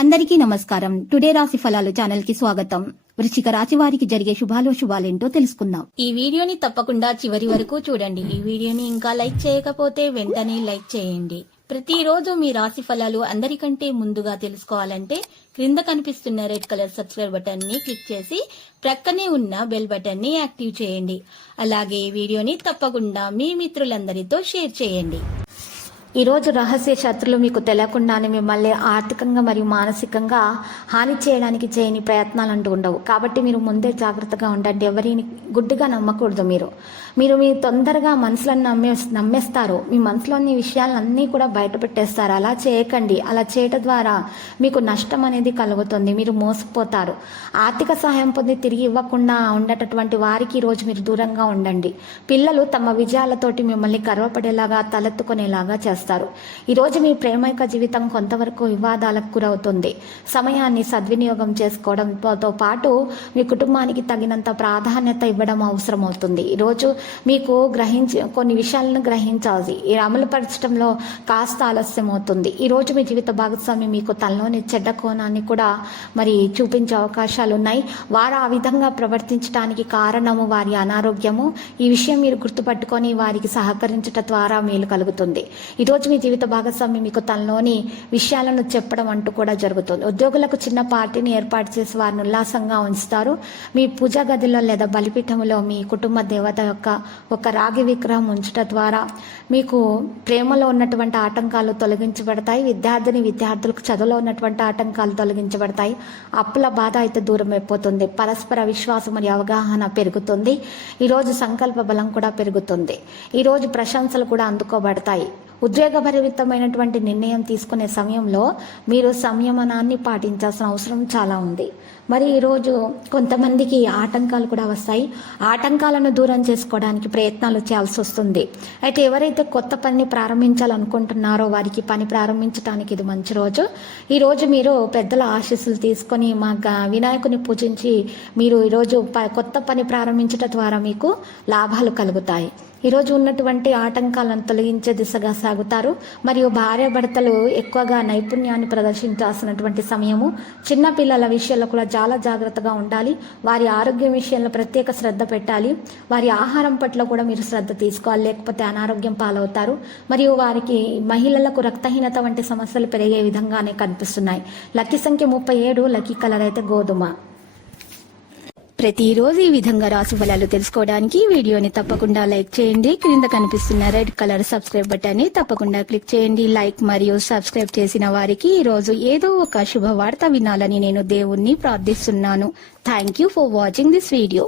అందరికీ నమస్కారం. టుడే రాశి ఫలాలు ఛానల్ కి స్వాగతం. వృశ్చిక రాశి వారికి జరిగే శుభాలేంటో తెలుసుకుందాం. ఈ వీడియోని తప్పకుండా చివరి వరకు చూడండి. ఈ వీడియోని ఇంకా లైక్ చేయకపోతే వెంటనే లైక్ చేయండి. ప్రతిరోజు మీ రాశి ఫలాలు అందరికంటే ముందుగా తెలుసుకోవాలంటే క్రింద కనిపిస్తున్న రెడ్ కలర్ సబ్స్క్రైబ్ బటన్ ని క్లిక్ చేసి ప్రక్కనే ఉన్న బెల్ బటన్ ని యాక్టివ్ చేయండి. అలాగే ఈ వీడియోని తప్పకుండా మీ మిత్రులందరితో షేర్ చేయండి. ఈ రోజు రహస్య శత్రులు మీకు తెలియకుండానే మిమ్మల్ని ఆర్థికంగా మరియు మానసికంగా హాని చేయడానికి చేయని ప్రయత్నాలు అంటూ ఉండవు. కాబట్టి మీరు ముందే జాగ్రత్తగా ఉండండి. ఎవరిని గుడ్డిగా నమ్మకూడదు. మీరు తొందరగా మనసులను నమ్మేస్తారు. మీ మనసులోని విషయాలన్నీ కూడా బయట పెట్టేస్తారు. అలా చేయకండి. అలా చేయటం ద్వారా మీకు నష్టం అనేది కలుగుతుంది. మీరు మోసపోతారు. ఆర్థిక సహాయం పొంది తిరిగి ఇవ్వకుండా ఉండేటటువంటి వారికి ఈరోజు మీరు దూరంగా ఉండండి. పిల్లలు తమ విజయాలతోటి మిమ్మల్ని గర్వపడేలాగా తలెత్తుకునేలాగా చేస్తారు. ఈరోజు మీ ప్రేమైక జీవితం కొంతవరకు వివాదాలకు గురవుతుంది. సమయాన్ని సద్వినియోగం చేసుకోవడంతో పాటు మీ కుటుంబానికి తగినంత ప్రాధాన్యత ఇవ్వడం అవసరం అవుతుంది. ఈరోజు మీకు కొన్ని విషయాలను గ్రహించాలి. ఈ అమలుపరచడంలో కాస్త ఆలస్యం అవుతుంది. ఈరోజు మీ జీవిత భాగస్వామి మీకు తనలోని చెడ్డ కోణాన్ని కూడా చూపించే అవకాశాలు ఉన్నాయి. వారు ఆ విధంగా ప్రవర్తించడానికి కారణము వారి అనారోగ్యము. ఈ విషయం మీరు గుర్తుపట్టుకొని వారికి సహకరించడం ద్వారా మేలు కలుగుతుంది. ఈరోజు మీ జీవిత భాగస్వామి మీకు తనలోని విషయాలను చెప్పడం అంటూ కూడా జరుగుతుంది. ఉద్యోగులకు చిన్న పార్టీని ఏర్పాటు చేసి వారిని ఉల్లాసంగా ఉంచుతారు. మీ పూజా గదిలో లేదా బలిపీఠంలో మీ కుటుంబ దేవత యొక్క ఒక రాగి విగ్రహం ఉంచడం ద్వారా మీకు ప్రేమలో ఉన్నటువంటి ఆటంకాలు తొలగించబడతాయి. విద్యార్థులకు చదువులో ఉన్నటువంటి ఆటంకాలు తొలగించబడతాయి. అప్పుల బాధ అయితే దూరం అయిపోతుంది. పరస్పర విశ్వాసం మరియు అవగాహన పెరుగుతుంది. ఈరోజు సంకల్ప బలం కూడా పెరుగుతుంది. ఈరోజు ప్రశంసలు కూడా అందుకోబడతాయి. ఉద్వేగభరితమైనటువంటి నిర్ణయం తీసుకునే సమయంలో మీరు సంయమనాన్ని పాటించాల్సిన అవసరం చాలా ఉంది. ఈరోజు కొంతమందికి ఆటంకాలు కూడా వస్తాయి. ఆటంకాలను దూరం చేసుకోవడానికి ప్రయత్నాలు చేయాల్సి వస్తుంది. అయితే ఎవరైతే కొత్త పనిని ప్రారంభించాలనుకుంటున్నారో వారికి పని ప్రారంభించడానికి ఇది మంచి రోజు. ఈరోజు మీరు పెద్దల ఆశీస్సులు తీసుకొని వినాయకుని పూజించి మీరు ఈరోజు కొత్త పని ప్రారంభించడం ద్వారా మీకు లాభాలు కలుగుతాయి. ఈరోజు ఉన్నటువంటి ఆటంకాలను తొలగించే దిశగా సాగుతారు. మరియు భార్యాభర్తలు ఎక్కువగా నైపుణ్యాన్ని ప్రదర్శించాల్సినటువంటి సమయము. చిన్న పిల్లల విషయంలో కూడా చాలా జాగ్రత్తగా ఉండాలి. వారి ఆరోగ్యం విషయంలో ప్రత్యేక శ్రద్ధ పెట్టాలి. వారి ఆహారం పట్ల కూడా మీరు శ్రద్ధ తీసుకోవాలి, లేకపోతే అనారోగ్యం పాలవుతారు. మరియు వారికి మహిళలకు రక్తహీనత వంటి సమస్యలు పెరిగే విధంగానే కనిపిస్తున్నాయి. లక్కీ సంఖ్య 37, లక్కీ కలర్ అయితే గోధుమ. ప్రతిరోజు ఈ విధంగా రాశి ఫలాలు తెలుసుకోవడానికి వీడియోని తప్పకుండా లైక్ చేయండి. క్రింద కనిపిస్తున్న రెడ్ కలర్ సబ్స్క్రైబ్ బటన్ ని తప్పకుండా క్లిక్ చేయండి. లైక్ మరియు సబ్స్క్రైబ్ చేసిన వారికి ఈ రోజు ఏదో ఒక శుభవార్త వినాలని నేను దేవుణ్ణి ప్రార్థిస్తున్నాను. Thank you for watching this video.